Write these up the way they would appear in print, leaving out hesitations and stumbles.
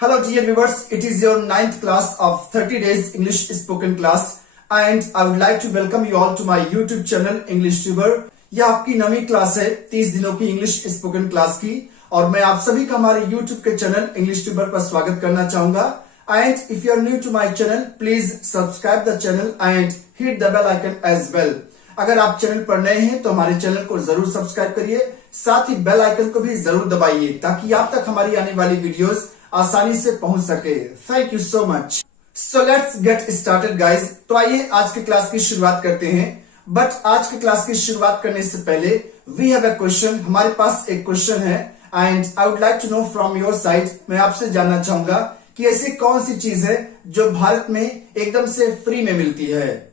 Hello dear viewers, it is your 9th class of 30 days English spoken class and I would like to welcome you all to my YouTube channel English Tuber। यह आपकी 9वीं class है 30 दिनों की English spoken class की और मैं आप सभी का हमारे YouTube के चैनल इंग्लिश ट्यूबर पर स्वागत करना चाहूंगा। And if you are new to my channel, please subscribe the channel and hit the bell icon as well। अगर आप चैनल पर नए हैं तो हमारे चैनल को जरूर सब्सक्राइब करिए, साथ ही बेल आइकन को भी जरूर दबाइए ताकि आप तक हमारी आने वाली वीडियोस आसानी से पहुंच सके। Thank you so much. So let's get started guys. तो आइए आज की क्लास की शुरुआत करते हैं। बट आज की क्लास की शुरुआत करने से पहले वी हैव अ क्वेश्चन। हमारे पास एक क्वेश्चन है and I would like to know from your side. मैं आपसे जानना चाहूंगा कि ऐसी कौन सी चीज है जो भारत में एकदम से फ्री में मिलती है।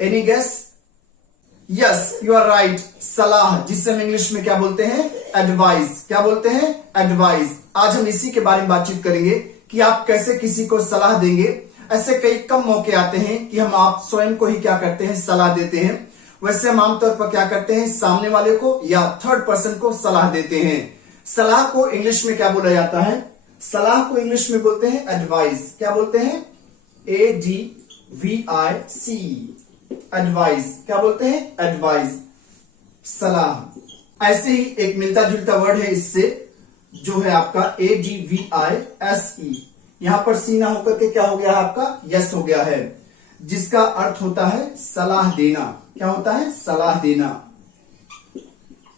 Any guess? Yes, you are right, सलाह, जिससे हम इंग्लिश में क्या बोलते हैं? एडवाइस। क्या बोलते हैं? एडवाइस। आज हम इसी के बारे में बातचीत करेंगे कि आप कैसे किसी को सलाह देंगे। ऐसे कई कम मौके आते हैं कि हम आप स्वयं को ही क्या करते हैं? सलाह देते हैं। वैसे हम आमतौर पर क्या करते हैं? सामने वाले को या थर्ड पर्सन को सलाह देते हैं। सलाह को इंग्लिश में क्या बोला जाता है? सलाह को इंग्लिश में बोलते हैं एडवाइस। क्या बोलते हैं? ADVIC, advice. क्या बोलते हैं? एडवाइस, सलाह। ऐसे ही एक मिलता जुलता वर्ड है इससे, जो है आपका ADVISE। यहां पर सी ना होकर के क्या हो गया है? आपका यस हो गया है, जिसका अर्थ होता है सलाह देना। क्या होता है? सलाह देना।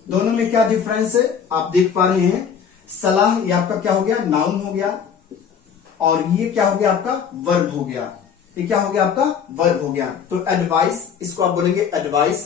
दोनों में क्या डिफरेंस है आप देख पा रहे हैं। सलाह ये आपका क्या हो गया? नाउन हो गया, और ये क्या हो गया? आपका वर्ब हो गया। ये क्या हो गया? आपका वर्ब हो गया। तो एडवाइस, इसको आप बोलेंगे एडवाइस,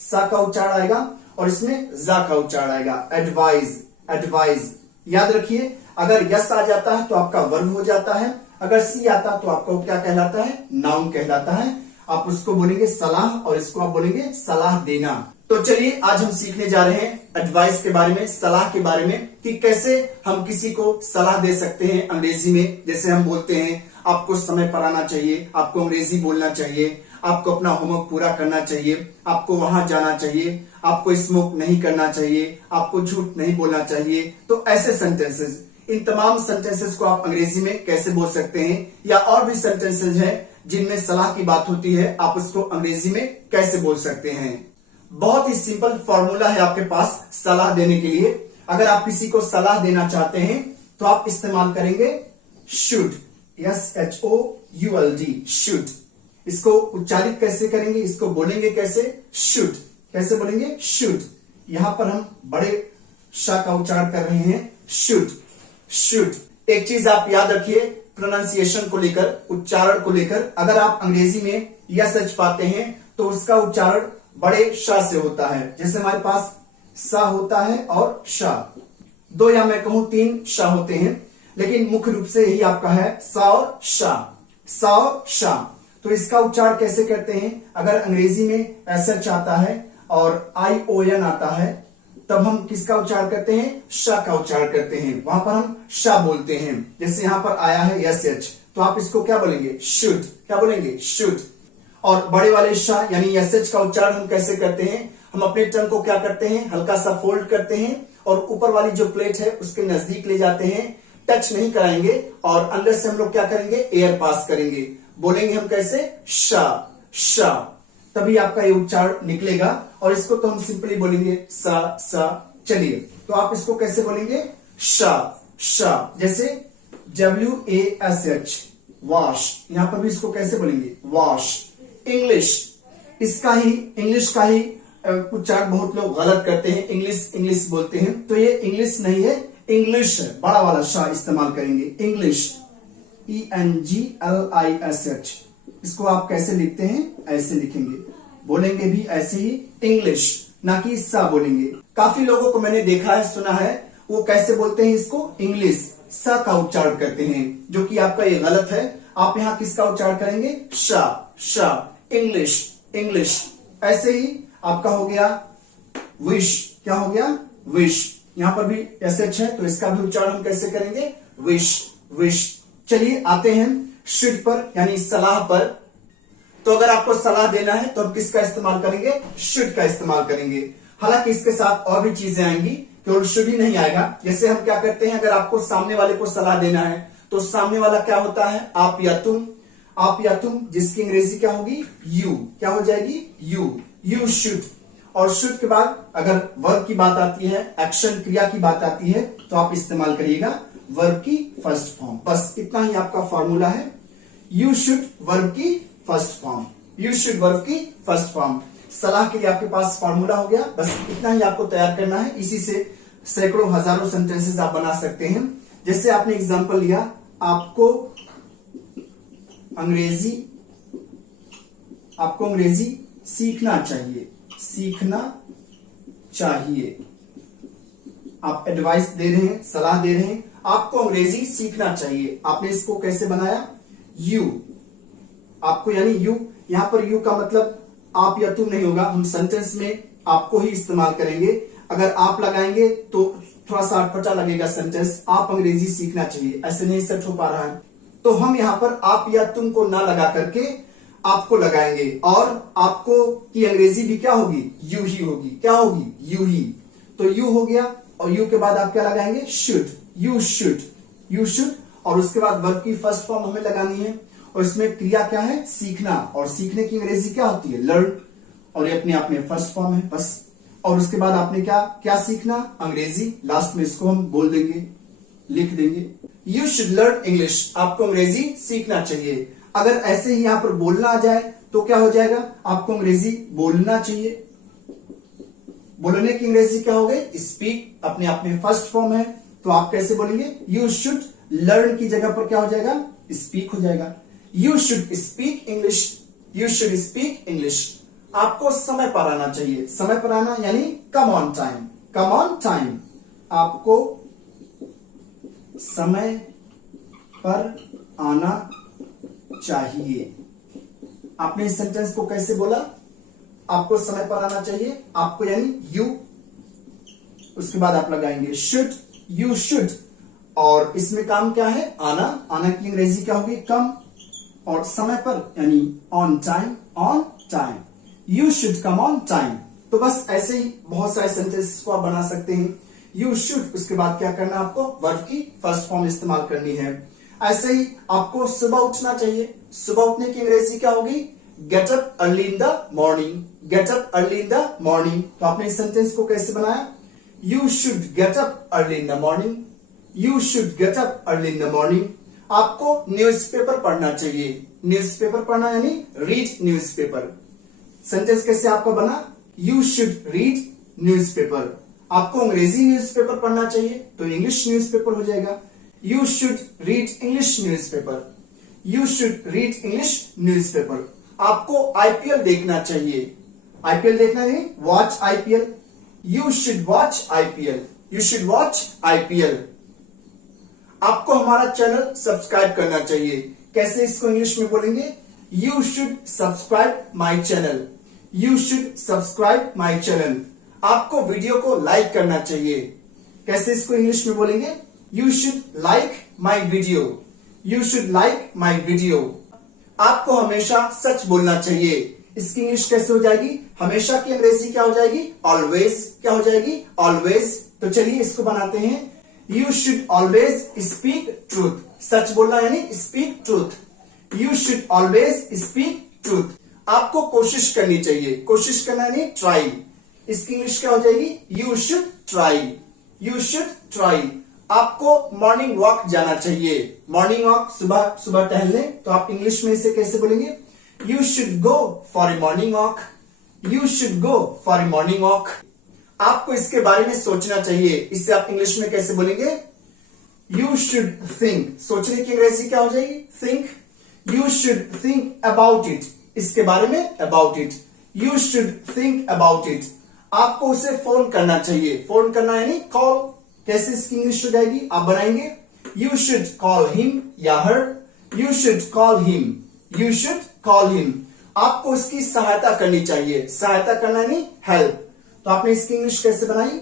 सा का उच्चारण आएगा और इसमें जा का उच्चारण आएगा। Advice, advice. याद रखिए, अगर यस आ जाता है तो आपका वर्ब हो जाता है, अगर सी आता तो आपका क्या कहलाता है? नाउन कहलाता है। आप उसको बोलेंगे सलाह और इसको आप बोलेंगे सलाह देना। तो चलिए आज हम सीखने जा रहे हैं एडवाइस के बारे में, सलाह के बारे में, कि कैसे हम किसी को सलाह दे सकते हैं अंग्रेजी में। जैसे हम बोलते हैं आपको समय पर आना चाहिए, आपको अंग्रेजी बोलना चाहिए, आपको अपना होमवर्क पूरा करना चाहिए, आपको वहां जाना चाहिए, आपको स्मोक नहीं करना चाहिए, आपको झूठ नहीं बोलना चाहिए। तो ऐसे सेंटेंसेस, इन तमाम सेंटेंसेस को आप अंग्रेजी में कैसे बोल सकते हैं, या और भी सेंटेंसेस हैं जिनमें सलाह की बात होती है, आप उसको अंग्रेजी में कैसे बोल सकते हैं। बहुत ही सिंपल फॉर्मूला है आपके पास सलाह देने के लिए। अगर आप किसी को सलाह देना चाहते हैं तो आप इस्तेमाल करेंगे शुड, SHOULD, शुड। इसको उच्चारित कैसे करेंगे? इसको बोलेंगे कैसे? शुड। कैसे बोलेंगे? शुड। यहां पर हम बड़े श का उच्चारण कर रहे हैं, शुड, शुड। एक चीज आप याद रखिए प्रोनाउंसिएशन को लेकर, उच्चारण को लेकर, अगर आप अंग्रेजी में SH पाते हैं तो उसका उच्चारण बड़े श से होता है। जैसे हमारे पास सा होता है और श, दो या मैं कहूं 3 श होते हैं, लेकिन मुख्य रूप से यही आपका है सा और श, सा और श। तो इसका उच्चारण कैसे करते हैं? अगर अंग्रेजी में SH आता है और ION आता है, तब हम किसका उच्चारण करते हैं? श का उच्चारण करते हैं। वहां पर हम श बोलते हैं। जैसे यहां पर आया है SH, तो आप इसको क्या बोलेंगे? शुड। क्या बोलेंगे? शुड। और बड़े वाले श यानी SH का उच्चारण हम कैसे करते हैं? हम अपने टंग को क्या करते हैं? हल्का सा फोल्ड करते हैं और ऊपर वाली जो प्लेट है उसके नजदीक ले जाते हैं, टच नहीं कराएंगे, और अंदर से हम लोग क्या करेंगे? एयर पास करेंगे। बोलेंगे हम कैसे? श, श। तभी आपका ये उच्चारण निकलेगा, और इसको तो हम सिंपली बोलेंगे सा। चलिए, तो आप इसको कैसे बोलेंगे? श, श। जैसे WASH, वॉश। यहां पर भी इसको कैसे बोलेंगे? वॉश। इंग्लिश, इसका ही, इंग्लिश का ही उच्चारण बहुत लोग गलत करते हैं, इंग्लिश बोलते हैं। तो ये इंग्लिश नहीं है, इंग्लिश है। बड़ा वाला श इस्तेमाल करेंगे, इंग्लिश, ENGLISH। इसको आप कैसे लिखते हैं? ऐसे लिखेंगे। बोलेंगे भी ऐसे ही, इंग्लिश, ना कि सा बोलेंगे। काफी लोगों को मैंने देखा है, सुना है, वो कैसे बोलते हैं इसको? इंग्लिश, सा का उच्चारण करते हैं, जो कि आपका ये गलत है। आप यहाँ किसका उच्चारण करेंगे? श, इंग्लिश, इंग्लिश। ऐसे ही आपका हो गया विश। क्या हो गया? विश। यहां पर भी SH है, तो इसका भी उच्चारण हम कैसे करेंगे? Wish, wish. चलिए आते हैं शुड पर, यानी सलाह पर। तो अगर आपको सलाह देना है तो हम किसका इस्तेमाल करेंगे? शुड का इस्तेमाल करेंगे। हालांकि इसके साथ और भी चीजें आएंगी, केवल शुड ही नहीं आएगा। जैसे हम क्या करते हैं, अगर आपको सामने वाले को सलाह देना है तो सामने वाला क्या होता है, आप या तुम। आप या तुम जिसकी अंग्रेजी क्या होगी, यू। क्या हो जाएगी, यू शुड। और शुड के बाद अगर वर्ब की बात आती है, एक्शन क्रिया की बात आती है, तो आप इस्तेमाल करिएगा वर्ब की फर्स्ट फॉर्म। बस इतना ही आपका फॉर्मूला है, यू शुड वर्ब की first form, you should verb की फर्स्ट फॉर्म। सलाह के लिए आपके पास फॉर्मूला हो गया, बस इतना ही आपको तैयार करना है। इसी से सैकड़ों हजारों सेंटेंसेस आप बना सकते हैं। जैसे आपने एग्जांपल लिया, आपको अंग्रेजी सीखना चाहिए। आप एडवाइस दे रहे हैं, सलाह दे रहे हैं, आपको अंग्रेजी सीखना चाहिए। आपने इसको कैसे बनाया, यू। आपको यानी यू, यहां पर यू का मतलब आप या तुम नहीं होगा, हम सेंटेंस में आपको ही इस्तेमाल करेंगे। अगर आप लगाएंगे तो थोड़ा सा अटपटा लगेगा सेंटेंस, आप अंग्रेजी सीखना चाहिए, ऐसे नहीं सेट हो पा रहा है। तो हम यहां पर आप या तुम को ना लगा करके आपको लगाएंगे, और आपको की अंग्रेजी भी क्या होगी, यू ही होगी। क्या होगी, यू ही। तो यू हो गया, और यू के बाद आप क्या लगाएंगे, शुड। You should. और उसके बाद वर्ब की फर्स्ट फॉर्म हमें लगानी है, और इसमें क्रिया क्या है, सीखना। और सीखने की अंग्रेजी क्या होती है, लर्न। और ये अपने आप में फर्स्ट फॉर्म है, बस। और उसके बाद आपने क्या सीखना, अंग्रेजी। लास्ट में इसको हम बोल देंगे, लिख देंगे, यू शुड लर्न इंग्लिश। आपको अंग्रेजी सीखना चाहिए। अगर ऐसे ही यहां पर बोलना आ जाए तो क्या हो जाएगा, आपको अंग्रेजी बोलना चाहिए। बोलने की अंग्रेजी क्या हो गई, स्पीक। अपने आप में फर्स्ट फॉर्म है, तो आप कैसे बोलेंगे, यू शुड लर्न की जगह पर क्या हो जाएगा, स्पीक हो जाएगा। You should speak English, you should speak English. आपको समय पर आना चाहिए। समय पर आना यानी come on time, come on time. आपको समय पर आना चाहिए। आपने इस सेंटेंस को कैसे बोला, आपको समय पर आना चाहिए, आपको यानी यू। उसके बाद आप लगाएंगे शुड, यू शुड। और इसमें काम क्या है, आना। आना की अंग्रेजी क्या होगी, कम। और समय पर यानी on time, on time. You should come on time. तो बस ऐसे ही बहुत सारे सेंटेंस को आप बना सकते हैं। यू शुड, उसके बाद क्या करना है, आपको वर्ब की फर्स्ट फॉर्म इस्तेमाल करनी है। ऐसे ही आपको सुबह उठना चाहिए। सुबह उठने की अंग्रेजी क्या होगी, get up early in the morning, get up early in the morning. तो आपने इस सेंटेंस को कैसे बनाया, you should get up early in the morning, you should get up early in the morning. आपको न्यूज़पेपर पढ़ना चाहिए। न्यूज़पेपर पढ़ना यानी रीड न्यूज़पेपर। सेंटेंस कैसे आपका बना, यू शुड रीड न्यूज़पेपर। आपको अंग्रेजी न्यूज़पेपर पढ़ना चाहिए, तो इंग्लिश न्यूज़पेपर हो जाएगा, you should read English newspaper, you should read English newspaper. आपको आईपीएल देखना चाहिए। आईपीएल देखना नहीं, watch IPL, you should watch IPL, you should watch IPL. आपको हमारा चैनल सब्सक्राइब करना चाहिए। कैसे इसको इंग्लिश में बोलेंगे, you should subscribe my channel, you should subscribe my channel. आपको वीडियो को लाइक करना चाहिए। कैसे इसको इंग्लिश में बोलेंगे, you should like my video, you should like my video. आपको हमेशा सच बोलना चाहिए। इसकी इंग्लिश कैसे हो जाएगी, हमेशा की अंग्रेजी क्या हो जाएगी, ऑलवेज। क्या हो जाएगी, ऑलवेज। तो चलिए इसको बनाते हैं, you should always speak truth. सच बोलना यानी speak truth, you should always speak truth. आपको कोशिश करनी चाहिए। कोशिश करना यानी ट्राई। इसकी इंग्लिश क्या हो जाएगी, you should try, you should try. आपको मॉर्निंग वॉक जाना चाहिए। मॉर्निंग वॉक, सुबह सुबह टहलने। तो आप इंग्लिश में इसे कैसे बोलेंगे, you should go for a morning walk, you should go for a morning walk. आपको इसके बारे में सोचना चाहिए। इसे आप इंग्लिश में कैसे बोलेंगे, यू शुड थिंक। सोचने की अंग्रेजी क्या हो जाएगी, think, you should think about it. इसके बारे में, about it, you should think about it. आपको उसे फोन करना चाहिए। फोन करना यानी कॉल। कैसे इसकी इंग्लिश हो जाएगी, आप बनाएंगे, यू शुड कॉल हिम या her, you should call him, you should call him. आपको उसकी सहायता करनी चाहिए। सहायता करना यानी हेल्प। तो आपने इसकी इंग्लिश कैसे बनाई,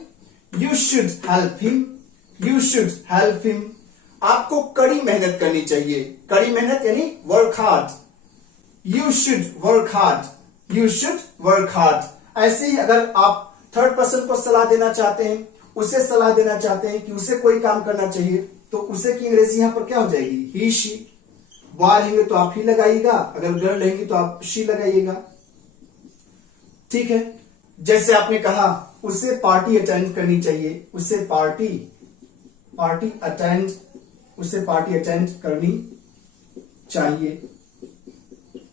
you should help him, you should help him. आपको कड़ी मेहनत करनी चाहिए। कड़ी मेहनत यानी work hard, you should work hard, you should work hard. ऐसे ही अगर आप थर्ड पर्सन को सलाह देना चाहते हैं, उसे सलाह देना चाहते हैं कि उसे कोई काम करना चाहिए, तो उसे की अंग्रेजी यहां पर क्या हो जाएगी, ही शी। बॉय रहेंगे तो आप ही लगाइएगा, अगर गर्ल रहेंगी तो आप शी लगाइएगा। ठीक है, जैसे आपने कहा उसे पार्टी अटेंड करनी चाहिए, उसे पार्टी अटेंड करनी चाहिए।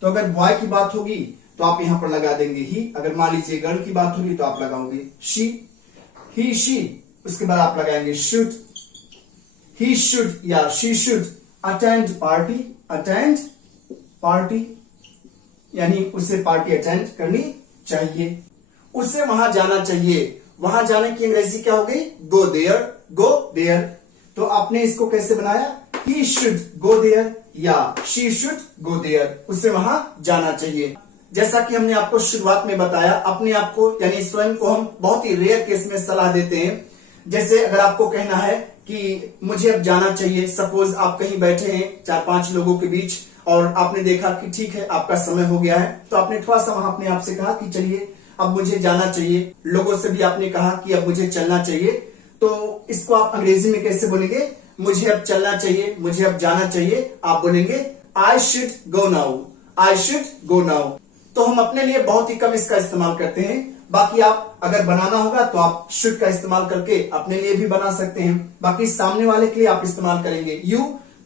तो अगर बॉय की बात होगी तो आप यहां पर लगा देंगे ही, अगर मान लीजिए गर्ल की बात होगी तो आप लगाओगे शी, ही शी, उसके बाद आप लगाएंगे शुड, ही शुड या शी शुड अटेंड पार्टी, यानी उसे पार्टी अटेंड करनी चाहिए, उसे वहां जाना चाहिए। वहां जाने की अंग्रेजी क्या हो गई, गो देयर। तो आपने इसको कैसे बनाया, ही शुड गो देयर या शी शुड गो देयर, उसे वहां जाना चाहिए। जैसा कि हमने आपको शुरुआत में बताया, अपने आप को यानी स्वयं को हम बहुत ही रेयर केस में सलाह देते हैं। जैसे अगर आपको कहना है कि मुझे अब जाना चाहिए, सपोज आप कहीं बैठे हैं 4-5 लोगों के बीच और आपने देखा कि ठीक है आपका समय हो गया है, तो आपने थोड़ा सा वहां अपने आप से कहा कि चलिए अब मुझे जाना चाहिए। लोगों से भी आपने कहा कि अब मुझे चलना चाहिए, तो इसको आप अंग्रेजी में कैसे बोलेंगे, मुझे अब चलना चाहिए, मुझे अब जाना चाहिए, आप बोलेंगे आई शुड गो नाउ। तो हम अपने लिए बहुत ही कम इसका इस्तेमाल करते हैं। बाकी आप अगर बनाना होगा तो आप शुड का इस्तेमाल करके अपने लिए भी बना सकते हैं। बाकी सामने वाले के लिए आप इस्तेमाल करेंगे यू,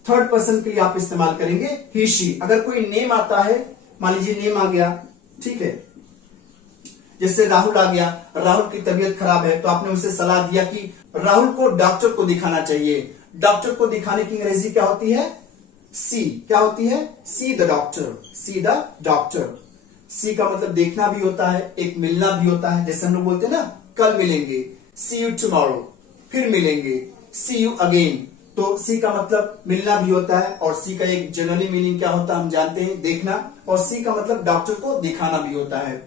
थर्ड पर्सन के लिए आप इस्तेमाल करेंगे ही शी। अगर कोई नेम आता है, मान लीजिए नेम आ गया, ठीक है, जैसे राहुल आ गया, राहुल की तबीयत खराब है, तो आपने उसे सलाह दिया कि राहुल को डॉक्टर को दिखाना चाहिए। डॉक्टर को दिखाने की अंग्रेजी क्या होती है, सी। क्या होती है, सी द डॉक्टर। सी का मतलब देखना भी होता है, एक मिलना भी होता है। जैसे हम लोग बोलते हैं ना, कल मिलेंगे, सी यू टुमारो, फिर मिलेंगे, सी यू अगेन। तो सी का मतलब मिलना भी होता है, और सी का एक जनरली मीनिंग क्या होता है हम जानते हैं, देखना। और सी का मतलब डॉक्टर को दिखाना भी होता है।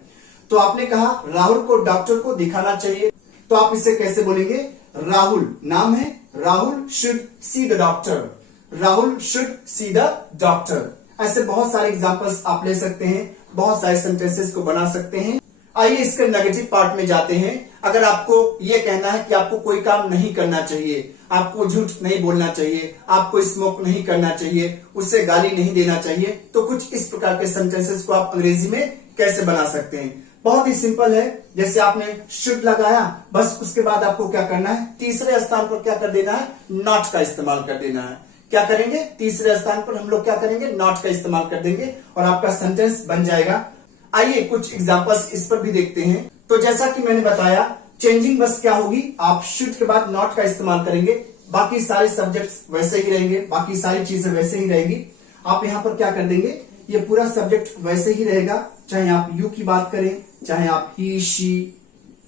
तो आपने कहा राहुल को डॉक्टर को दिखाना चाहिए, तो आप इसे कैसे बोलेंगे, राहुल नाम है, Rahul should see the doctor, Rahul should see the doctor. ऐसे बहुत सारे एग्जांपल्स आप ले सकते हैं, बहुत सारे सेंटेंसेस को बना सकते हैं। आइए इसके नेगेटिव पार्ट में जाते हैं। अगर आपको यह कहना है कि आपको कोई काम नहीं करना चाहिए, आपको झूठ नहीं बोलना चाहिए, आपको स्मोक नहीं करना चाहिए, उससे गाली नहीं देना चाहिए, तो कुछ इस प्रकार के सेंटेंसेस को आप अंग्रेजी में कैसे बना सकते हैं। बहुत ही सिंपल है। जैसे आपने शुड लगाया, बस उसके बाद आपको क्या करना है, तीसरे स्थान पर क्या कर देना है, नॉट का इस्तेमाल कर देना है। क्या करेंगे, तीसरे स्थान पर हम लोग क्या करेंगे, नॉट का इस्तेमाल कर देंगे और आपका सेंटेंस बन जाएगा। आइए कुछ एग्जांपल्स इस पर भी देखते हैं। तो जैसा कि मैंने बताया, चेंजिंग बस क्या होगी, आप शुड के बाद नॉट का इस्तेमाल करेंगे, बाकी सारे सब्जेक्ट्स वैसे ही रहेंगे, बाकी सारी चीजें वैसे ही रहेंगी। आप यहां पर क्या कर देंगे, ये पूरा सब्जेक्ट वैसे ही रहेगा, चाहे आप यू की बात करें, चाहे आप ही शी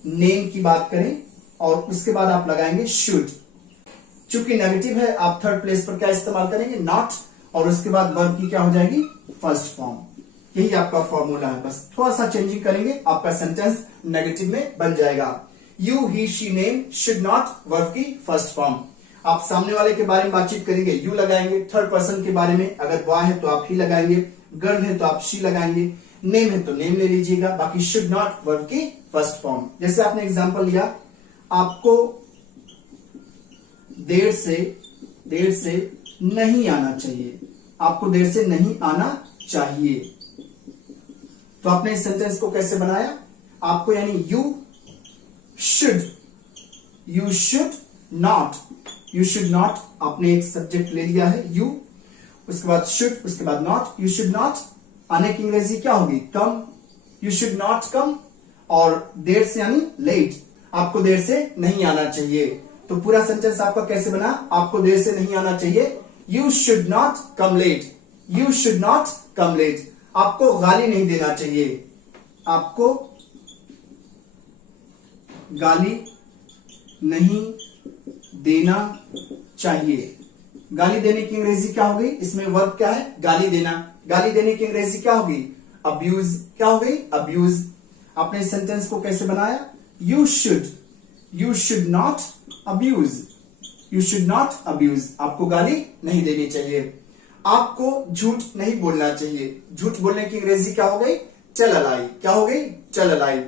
नेम की बात करें, और उसके बाद आप लगाएंगे शुड। चूंकि नेगेटिव है, आप थर्ड प्लेस पर क्या इस्तेमाल करेंगे, नॉट, और उसके बाद वर्ब की क्या हो जाएगी, फर्स्ट फॉर्म। यही आपका फॉर्मूला है, बस थोड़ा सा चेंजिंग करेंगे, आपका सेंटेंस नेगेटिव में बन जाएगा। You he she name should not, verb की फर्स्ट फॉर्म। आप सामने वाले के बारे में बातचीत करेंगे, यू लगाएंगे। थर्ड पर्सन के बारे में, अगर बॉय है तो आप ही लगाएंगे, गर्ल है तो आप शी लगाएंगे, नेम है तो नेम ले लीजिएगा, बाकी शुड नॉट वर्ब की फर्स्ट फॉर्म। जैसे आपने एग्जांपल लिया, आपको देर से नहीं आना चाहिए, आपको देर से नहीं आना चाहिए। तो आपने इस सेंटेंस को कैसे बनाया, आपको यानी यू शुड नॉट, आपने एक सब्जेक्ट ले लिया है यू, उसके बाद शुड, उसके बाद नॉट, यू शुड नॉट। आने की अंग्रेजी क्या होगी, कम, यू शुड नॉट कम। और देर से यानी लेट, आपको देर से नहीं आना चाहिए। तो पूरा सेंटेंस आपका कैसे बना, आपको देर से नहीं आना चाहिए, you should not come late, you should not come late. आपको गाली नहीं देना चाहिए, आपको गाली नहीं देना चाहिए। गाली देने की अंग्रेजी क्या होगी, इसमें वर्ब क्या है, गाली देना। गाली देने की अंग्रेजी क्या होगी, अब्यूज। क्या हो गई, अब्यूज। आपने इस सेंटेंस को कैसे बनाया, you should not abuse, you should not abuse. आपको गाली नहीं देनी चाहिए। आपको झूठ नहीं बोलना चाहिए, झूठ बोलने की अंग्रेजी क्या हो गई, टेल अ लाई। क्या हो गई, टेल अ लाई।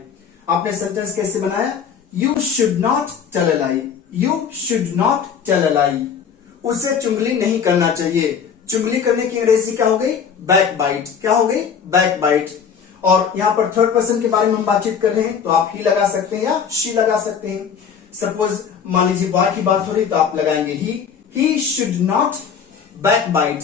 आपने सेंटेंस कैसे बनाया, you should not tell a lie, you should not tell a lie. उसे चुगली नहीं करना चाहिए। चुगली करने की अंग्रेजी क्या हो गई? Backbite. क्या हो गई? Backbite. और यहां पर थर्ड पर्सन के बारे में हम बातचीत कर रहे हैं तो आप ही लगा सकते हैं या शी लगा सकते हैं। सपोज मान लीजिए बॉय की बात हो रही तो आप लगाएंगे he should not backbite,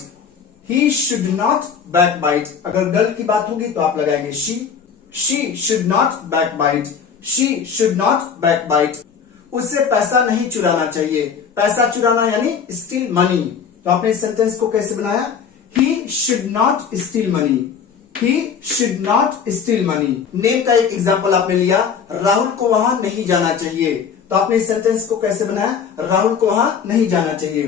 he should not backbite. अगर गर्ल की बात होगी तो आप लगाएंगे she should not backbite, she should not backbite. उससे पैसा नहीं चुराना चाहिए। पैसा चुराना यानी स्टील मनी। तो आपने इस सेंटेंस को कैसे बनाया? ही should not steel money, he should not steel money. Name का एक एग्जांपल आपने लिया, राहुल को वहां नहीं जाना चाहिए। तो आपने इस सेंटेंस को कैसे बनाया? राहुल को वहां नहीं जाना चाहिए।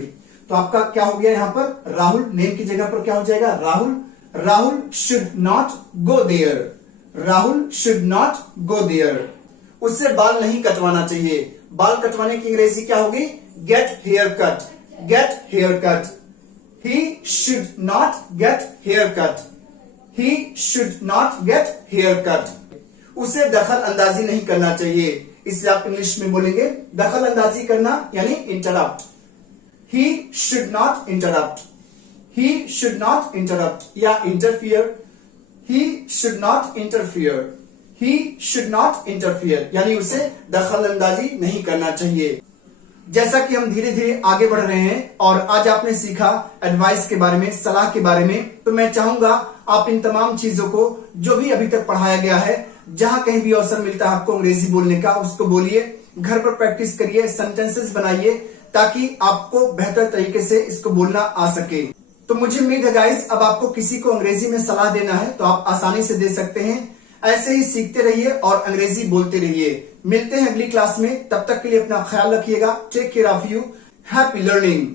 तो आपका क्या हो गया यहां पर? राहुल नेम की जगह पर क्या हो जाएगा? Rahul should not go there, Rahul should not go there. उससे बाल नहीं कटवाना चाहिए। बाल कटवाने की अंग्रेजी क्या होगी? Get here cut, get here cut. He should not get here cut, he should not get here cut. उसे दखल अंदाजी नहीं करना चाहिए। इसे आप इंग्लिश में बोलेंगे दखल अंदाजी करना यानी interrupt. He should not interrupt, he should not interrupt या interfere. He should not interfere, he should not interfere यानी उसे दखल अंदाजी नहीं करना चाहिए। जैसा कि हम धीरे धीरे आगे बढ़ रहे हैं और आज आपने सीखा एडवाइस के बारे में, सलाह के बारे में, तो मैं चाहूंगा आप इन तमाम चीजों को जो भी अभी तक पढ़ाया गया है, जहां कहीं भी अवसर मिलता है आपको अंग्रेजी बोलने का, उसको बोलिए, घर पर प्रैक्टिस करिए, सेंटेंसेस बनाइए ताकि आपको बेहतर तरीके से इसको बोलना आ सके। तो मुझे उम्मीद है गाइस अब आपको किसी को अंग्रेजी में सलाह देना है तो आप आसानी से दे सकते हैं। ऐसे ही सीखते रहिए और अंग्रेजी बोलते रहिए। मिलते हैं अगली क्लास में, तब तक के लिए अपना ख्याल रखिएगा। Take care of you, happy learning.